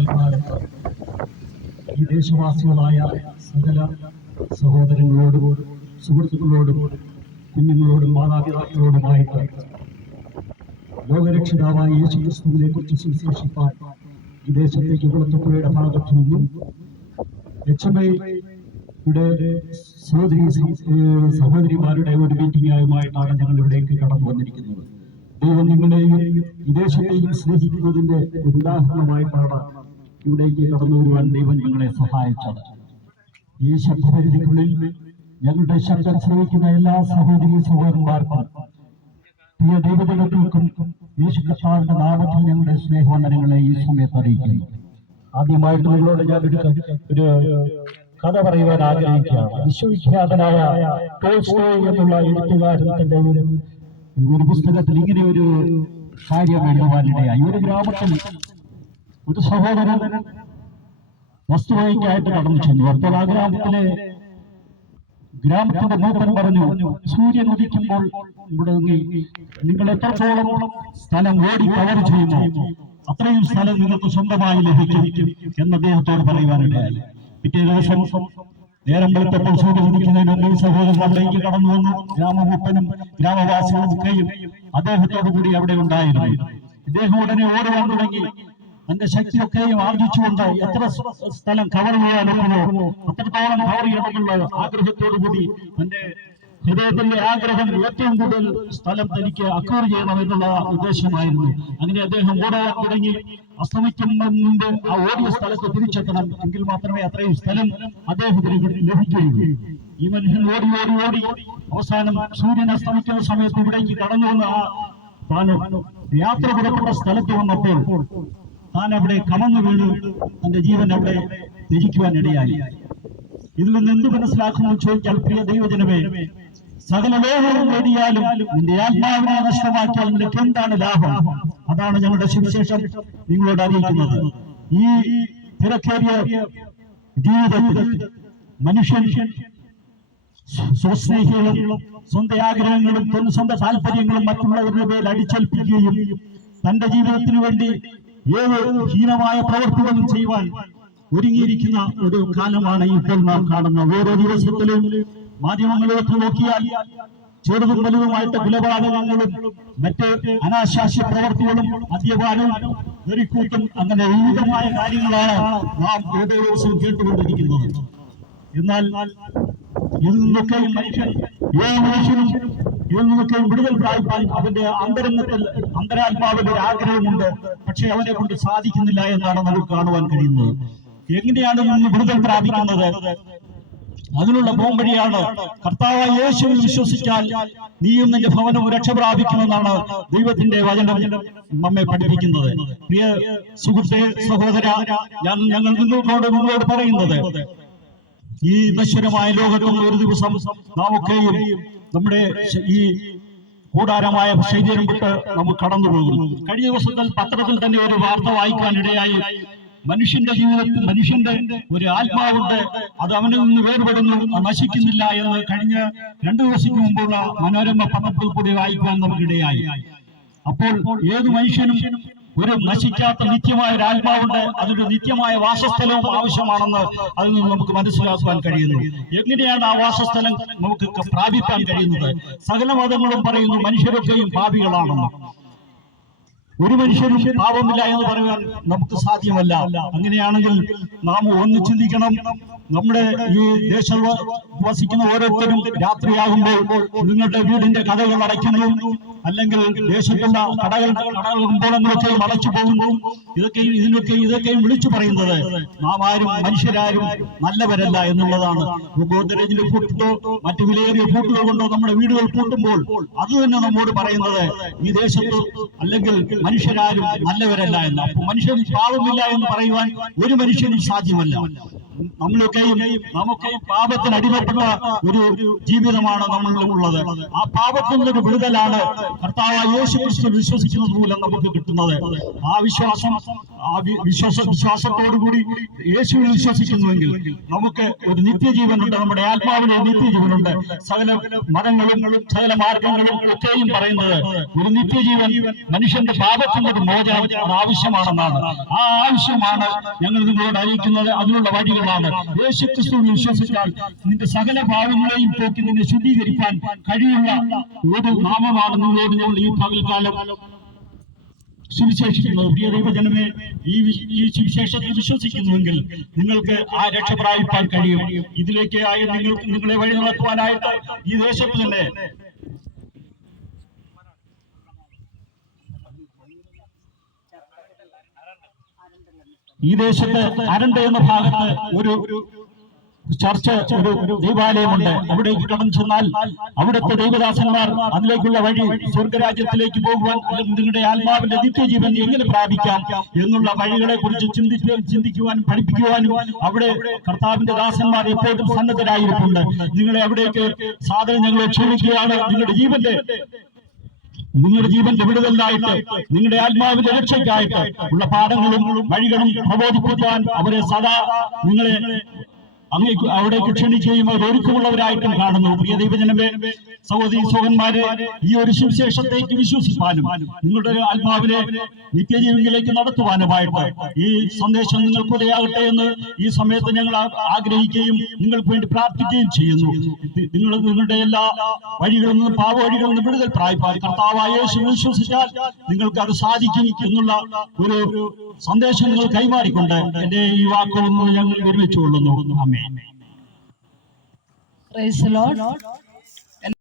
വേനൽക്കാലത്ത് ഈ ദേശവാസികളായ സകല സഹോദരങ്ങളോടും സുഹൃത്തുക്കളോടും കുഞ്ഞുങ്ങളോടും മാതാപിതാക്കളോടുമായിട്ട് ലോകരക്ഷിതാവായ യേശുക്രിസ്തുവിനെ കുറിച്ച് സുവിശേഷിപ്പാൻ ഈ ദേശത്തേക്ക് കുളത്തപ്പുഴയുടെ ഭാഗത്തു നിന്നും HMIയുടെ സഹോദരിമാരുടെ ഒരു മീറ്റിംഗുമായിട്ടാണ് ഞങ്ങൾ ഇവിടേക്ക് കടന്നു വന്നിരിക്കുന്നത്. ദൈവം നിങ്ങളെയും വിദേശത്തെയും സ്നേഹിക്കുന്നതിന്റെ ഒരു ഉദാഹരണമായിട്ടാണ് ഇവിടേക്ക് കടന്നു വരുവാൻ ദൈവം ഞങ്ങളെ സഹായിച്ചത്. ഈ ശബ്ദപരിധിക്കുള്ളിൽ ഞങ്ങളുടെ ശബ്ദം ശ്രമിക്കുന്ന എല്ലാ സഹോദരി സഹോദരന്മാർക്കും പ്രിയ ദൈവജനങ്ങൾക്കും യേശു കർത്താവിന്റെ നാമത്തിൽ ഞങ്ങളുടെ സ്നേഹവന്ദനങ്ങളെ ഈ സമയത്ത് അറിയിക്കുന്നു. ആദ്യമായിട്ട് നിങ്ങളോട് ഞാൻ ഒരു കഥ പറയുവാൻ ആഗ്രഹിക്കുകയാണ്. വിശ്വവിഖ്യാതനായ ടോൾസ്റ്റോയ് എന്നുള്ള എഴുത്തുകാരൻ തന്റെ ഒരു പുസ്തകത്തിൽ ഇങ്ങനെ ഒരു കാര്യം എഴുതുവാനിടയായി. ഒരു ഗ്രാമത്തിൽ ഒരു സഹോദരൻ വസ്തുവകയ്ക്കായിട്ട് കടന്നു ചെന്നു. അപ്പോൾ ആ ഗ്രാമത്തിന്റെ മൂപ്പൻ പറഞ്ഞു, സൂര്യൻ ഉദിക്കുമ്പോൾ ഇവിടെ നിങ്ങൾ എത്രത്തോളം സ്ഥലം ഓടി കവർ ചെയ്യുമോ അത്രയും സ്ഥലം നിങ്ങൾക്ക് സ്വന്തമായി ലഭിക്കും എന്ന് അദ്ദേഹത്തോട് പറയുവാനിടയായി. പിറ്റേ ദിവസം നേരം വെളുത്തപ്പോൾ സൂര്യൻ ഉദിക്കുന്നതിന് മുമ്പ് സഹോദരൻ അവിടേക്ക് കടന്നു വന്നു. ഗ്രാമമൂപ്പനും ഗ്രാമവാസികളും ഒക്കെയും അദ്ദേഹത്തോടു കൂടി അവിടെ ഉണ്ടായിരുന്നു. ഇദ്ദേഹം ഉടനെ ഓടുവാൻ തുടങ്ങി. തന്റെ ശക്തിയൊക്കെയും ആർജിച്ചുകൊണ്ട് എത്ര സ്ഥലം കവർ ചെയ്യാനൊക്കുമോ അത്രത്തോളം കവർ ചെയ്യണമെന്നുള്ള ആഗ്രഹത്തോടുകൂടി തന്റെ ഹൃദയത്തിന്റെ ആഗ്രഹം ഏറ്റവും കൂടുതൽ സ്ഥലം തനിക്ക് അക്വയർ ചെയ്യണമെന്നുള്ള ഉദ്ദേശമായിരുന്നു. അങ്ങനെ അദ്ദേഹം ഓടാൻ തുടങ്ങി. അസ്തമിക്കുന്നുണ്ട് ആ ഓടിയ സ്ഥലത്ത് തിരിച്ചെത്തണം, എങ്കിൽ മാത്രമേ അത്രയും സ്ഥലം അദ്ദേഹത്തിന് ലഭിക്കുകയുള്ളൂ. ഈ മനുഷ്യൻ ഓടി ഓടി ഓടി അവസാനം സൂര്യൻ അസ്തമിക്കുന്ന സമയത്ത് ഇവിടേക്ക് കടന്നു വന്ന താൻ യാത്ര പുറപ്പെട്ട സ്ഥലത്ത് വന്നപ്പോൾ താൻ അവിടെ കമന്നു വീണു തന്റെ ജീവൻ അവിടെ ത്യജിക്കുവാനിടയായി. ഇതിൽ നിന്ന് എന്ത് മനസ്സിലാക്കുന്നു ചോദിച്ചാൽ, പ്രിയ ദൈവജനമേ, സകല ലോകവും നേടിയാലും നിന്റെ ആത്മാവിനെ നഷ്ടമാക്കിയാൽ നിനക്ക് എന്താണ് ലാഭം? അതാണ് ഞങ്ങളുടെ സുവിശേഷം നിങ്ങളോട് അറിയിക്കുന്നത്. ഈ തിരക്കേറിയ ജീവിതത്തിൽ മനുഷ്യൻ സ്വസ്നേഹികളും സ്വന്തം ആഗ്രഹങ്ങളും സ്വന്തം താല്പര്യങ്ങളും മറ്റുള്ളവരുടെ മേൽ അടിച്ചേൽപ്പിക്കുകയും തന്റെ ജീവിതത്തിന് വേണ്ടി ഏത് ഹീനമായ പ്രവർത്തികളും ചെയ്യുവാൻ ഒരുങ്ങിയിരിക്കുന്ന ഒരു കാലമാണ് ഇപ്പോൾ നാം കാണുന്നത്. ഓരോ ദിവസത്തിലും മാധ്യമങ്ങളിലേക്ക് നോക്കിയാൽ ചെറുതും വലുതുമായിട്ട് കൊലപാതകങ്ങളും മറ്റ് അനാശാസ്യ പ്രവർത്തികളും മദ്യപാനവും വെറിക്കൂട്ടും അങ്ങനെ വിവിധമായ കാര്യങ്ങളാണ് നാം ഓരോ ദിവസവും കേട്ടുകൊണ്ടിരിക്കുന്നത്. എന്നാൽ ഇതിൽ നിന്നൊക്കെയും മനുഷ്യനും ഇതിൽ നിന്നൊക്കെയും വിടുതൽ പ്രാപിപ്പാൻ അവന്റെ അന്തരാത്മാവിന്റെ ഒരു ആഗ്രഹമുണ്ട്. പക്ഷെ അവനെ കൊണ്ട് സാധിക്കുന്നില്ല എന്നാണ് നമുക്ക് കാണുവാൻ കഴിയുന്നത്. എങ്ങനെയാണ് നിന്ന് വിടുതൽ പ്രാപിക്കുന്നത്? അതിനുള്ള പോംവഴിയാണ് കർത്താവായ യേശുവിൽ വിശ്വസിച്ചാൽ നീയും നിന്റെ ഭവനവും രക്ഷ പ്രാപിക്കുമെന്നാണ് ദൈവത്തിന്റെ വചനം നമ്മെ പഠിപ്പിക്കുന്നത്. പ്രിയ സുഹൃത്തെ, സഹോദര, ഞങ്ങൾ നിങ്ങളോട് പറയുന്നത്, ഈ നശ്വരമായ ലോകത്തും ഒരു ദിവസം നാമൊക്കെയും നമ്മുടെ ഈ കൂടാരമായ ശരീരം വിട്ട് നമുക്ക് കടന്നുപോകും. കഴിഞ്ഞ ദിവസത്തിൽ പത്രത്തിൽ തന്നെ ഒരു വാർത്ത വായിക്കാനിടയായി. മനുഷ്യന്റെ ജീവിതത്തിൽ മനുഷ്യന്റെ ഒരു ആത്മാവുണ്ട്, അത് അവനിൽ നിന്ന് വേർപെടുന്നു, നശിക്കുന്നില്ല എന്ന് കഴിഞ്ഞ 2 ദിവസത്തിന് മുമ്പുള്ള മനോരമ പത്രത്തിൽ കൂടി വായിക്കാൻ നമുക്കിടയായി. അപ്പോൾ ഏത് മനുഷ്യനും ഒരു നശിക്കാത്ത നിത്യമായ ഒരു ആത്മാവുണ്ട്, അതൊരു നിത്യമായ വാസസ്ഥലവും ആവശ്യമാണെന്ന് അതിൽ നിന്ന് നമുക്ക് മനസ്സിലാക്കാൻ കഴിയുന്നു. എങ്ങനെയാണ് ആ വാസസ്ഥലം നമുക്ക് പ്രാപിക്കാൻ കഴിയുന്നത്? സകല മതങ്ങളും പറയുന്നു മനുഷ്യരൊക്കെയും പാപികളാണെന്ന്. ഒരു മനുഷ്യനും പാപമില്ല എന്ന് പറയാൻ നമുക്ക് സാധ്യമല്ല. അങ്ങനെയാണെങ്കിൽ നാം ഒന്ന് ചിന്തിക്കണം. നമ്മുടെ ഈ ദേശം വസിക്കുന്ന ഓരോരുത്തരും രാത്രിയാകുമ്പോൾ നിങ്ങളുടെ വീടിന്റെ കഥകൾ അടയ്ക്കുന്നു, അല്ലെങ്കിൽ ദേശത്തുള്ള കടകളൊക്കെ അടച്ചു പോകുന്നു. ഇതൊക്കെയും വിളിച്ചു പറയുന്നത് നാം മനുഷ്യരാരും നല്ലവരല്ല എന്നുള്ളതാണ്. ഗോദ്രേജിലെ പൂട്ടോ മറ്റു വിലയേറിയ പൂട്ടുകൾ കൊണ്ടോ നമ്മുടെ വീടുകൾ പൂട്ടുമ്പോൾ അത് തന്നെ നമ്മോട് പറയുന്നത് ഈ ദേശത്ത് അല്ലെങ്കിൽ മനുഷ്യരാരും നല്ലവരല്ല എന്ന്. അപ്പൊ മനുഷ്യൻ പാവമില്ല എന്ന് പറയുവാൻ ഒരു മനുഷ്യനും സാധ്യമല്ല. നമുക്കെയും പാപത്തിന് അടിമപ്പെട്ട ഒരു ജീവിതമാണ് നമ്മളിലുള്ളത്. ആ പാപത്തിൽ നിന്നൊരു വിടുതലാണ് കർത്താവായ യേശു ക്രിസ്തു വിശ്വസിക്കുന്നത് മൂലം നമുക്ക് കിട്ടുന്നത്. ആ വിശ്വാസത്തോടുകൂടി യേശുവിൽ വിശ്വസിക്കുന്നുവെങ്കിൽ നമുക്ക് ഒരു നിത്യജീവനുണ്ട്, നമ്മുടെ ആത്മാവിന് നിത്യജീവനുണ്ട്. സകല മതങ്ങളും സകല മാർഗങ്ങളും ഒക്കെയും പറയുന്നത് ഒരു നിത്യജീവൻ, മനുഷ്യന്റെ പാപത്തിന്റെ ഒരു മോചനം അത് ആവശ്യമാണെന്നാണ്. ആ ആവശ്യമാണ് ഞങ്ങൾ നിങ്ങളോട് അറിയിക്കുന്നത്. അതിനുള്ള വഴികളാണ് യേശു ക്രിസ്തുവിൽ വിശ്വസിച്ചാൽ നിന്റെ സകല പാപങ്ങളെയും പോക്കി നിന്നെ ശുദ്ധീകരിക്കാൻ കഴിയുന്ന ഒരു നാമമാണ് നിങ്ങളോട് ഞങ്ങൾ ഈ പകൽക്കാലം സുവിശേഷിക്കുന്നത്. പ്രിയ ദൈവജനമേ, ഈ സുവിശേഷത്തിൽ വിശ്വസിക്കുന്നുവെങ്കിൽ നിങ്ങൾക്ക് ആ രക്ഷ പ്രാപിപ്പാൻ കഴിയും. ഇതിലേക്ക് നിങ്ങളെ വഴി നടത്തുവാനായിട്ട് ഈ ദേശത്ത് തന്നെ അരണ്ട എന്ന ഭാഗത്ത് ഒരു ചർച്ച്, ഒരു ദൈവാലയമുണ്ട്. അവിടേക്ക് കടന്നു ചെന്നാൽ അവിടുത്തെ ദൈവദാസന്മാർ അതിലേക്കുള്ള വഴി, സ്വർഗരാജ്യത്തിലേക്ക് പോകുവാൻ അല്ലെങ്കിൽ നിങ്ങളുടെ ആത്മാവിന്റെ നിത്യജീവൻ എങ്ങനെ പ്രാപിക്കാം എന്നുള്ള വഴികളെ കുറിച്ച് ചിന്തിക്കുവാനും പഠിപ്പിക്കുവാനും അവിടെ കർത്താവിന്റെ ദാസന്മാർ എപ്പോഴും സന്നദ്ധരായിരിക്കുന്നുണ്ട്. നിങ്ങളെ അവിടേക്ക് സാധനം ഞങ്ങളെ ക്ഷണിക്കുകയാണ്. നിങ്ങളുടെ ജീവന്റെ വിടുതലിനായിട്ട്, നിങ്ങളുടെ ആത്മാവിന്റെ രക്ഷയ്ക്കായിട്ട് ഉള്ള പാഠങ്ങളും വഴികളും പ്രബോധിപ്പിക്കാൻ അവരെ സദാ നിങ്ങളെ അവിടേക്ക് ക്ഷണിക്കുകയും അവർ ഒരുക്കമുള്ളവരായിട്ടും കാണുന്നു. പ്രിയ ദൈവജനമേ, സഹോദരി സഹോദരന്മാരെ, ഈ ഒരു സുവിശേഷത്തേക്ക് വിശ്വസിപ്പാനും നിങ്ങളുടെ ആത്മാവിനെ നിത്യജീവനിലേക്ക് നടത്തുവാനുമായിട്ട് ഈ സന്ദേശം നിങ്ങൾക്കിടയാകട്ടെ എന്ന് ഈ സമയത്ത് ഞങ്ങൾ ആഗ്രഹിക്കുകയും നിങ്ങൾക്ക് വേണ്ടി പ്രാർത്ഥിക്കുകയും ചെയ്യുന്നു. നിങ്ങളുടെ എല്ലാ വഴികളിൽ നിന്നും പാപവഴികളിൽ നിന്നും വിടുതൽ പ്രാപിപ്പാൻ കർത്താവായ യേശു വിശ്വസിച്ചാൽ നിങ്ങൾക്ക് അത് സാധിക്കും എന്നുള്ള ഒരു സന്ദേശം നിങ്ങൾ കൈമാറിക്കൊണ്ട് എന്റെ ഈ വാക്കുകളൊന്നും ഞങ്ങൾ നിർമ്മിച്ചുകൊള്ളുന്നു. ആമേൻ. Praise the Lord.